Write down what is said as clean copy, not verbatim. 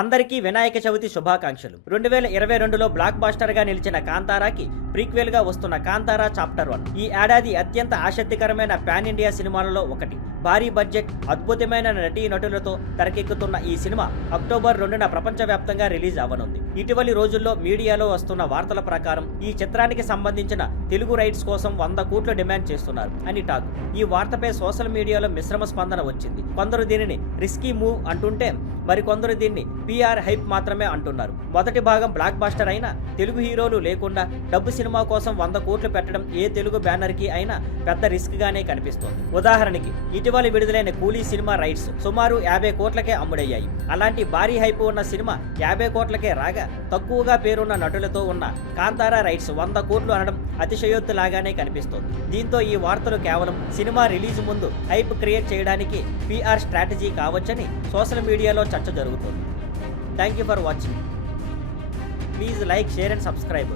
అందరికీ వినాయక చవితి శుభాకాంక్షలు. 2022లో black buster గా నిలిచిన కాంతారాకి ప్రీక్వెల్ గా వస్తున్న కాంతారా చాప్టర్ 1 ఈ ఏడాది అత్యంత ఆసక్తికరమైన పాన్ ఇండియా సినిమాలలో ఒకటి. భారీ బడ్జెట్, అద్భుతమైన నటీ నటులతో తెరకెక్కుతున్న ఈ సినిమా అక్టోబర్ 2న ప్రపంచవ్యాప్తంగా రిలీజ్ అవ్వనుంది. ఇటీవలి రోజుల్లో మీడియాలో వస్తున్న వార్తల ప్రకారం ఈ చిత్రానికి సంబంధించిన తెలుగు రైట్స్ కోసం 100 కోట్లు డిమాండ్ చేస్తున్నారు అని టాక్. ఈ వార్తపై సోషల్ మీడియాలో మిశ్రమ స్పందన వచ్చింది. కొందరు దీనిని రిస్కీ మూవ్ అంటుంటే మరికొందరు దీన్ని PR హైప్ మాత్రమే అంటున్నారు. మొదటి భాగం బ్లాక్ బాస్టర్ అయినా తెలుగు హీరోలు లేకుండా డబ్బు సినిమా కోసం 100 కోట్లు పెట్టడం ఏ తెలుగు బ్యానర్ కి అయినా పెద్ద రిస్క్ గానే కనిపిస్తోంది. ఉదాహరణకి ఇటీవల విడుదలైన కూలీ సినిమా రైట్స్ సుమారు 50 కోట్లకే అమ్ముడయ్యాయి. అలాంటి భారీ హైప్ ఉన్న సినిమా 50 కోట్లకే రాగా తక్కువగా పేరున్న నటులతో ఉన్న కాంతారా రైట్స్ 100 కోట్లు అనడం అతిశయోక్తి లాగానే కనిపిస్తోంది. దీంతో ఈ వార్తలు కేవలం సినిమా రిలీజ్ ముందు హైప్ క్రియేట్ చేయడానికి PR స్ట్రాటజీ కావచ్చని సోషల్ మీడియాలో చర్చ జరుగుతోంది. Thank you for watching. Please like, share and subscribe.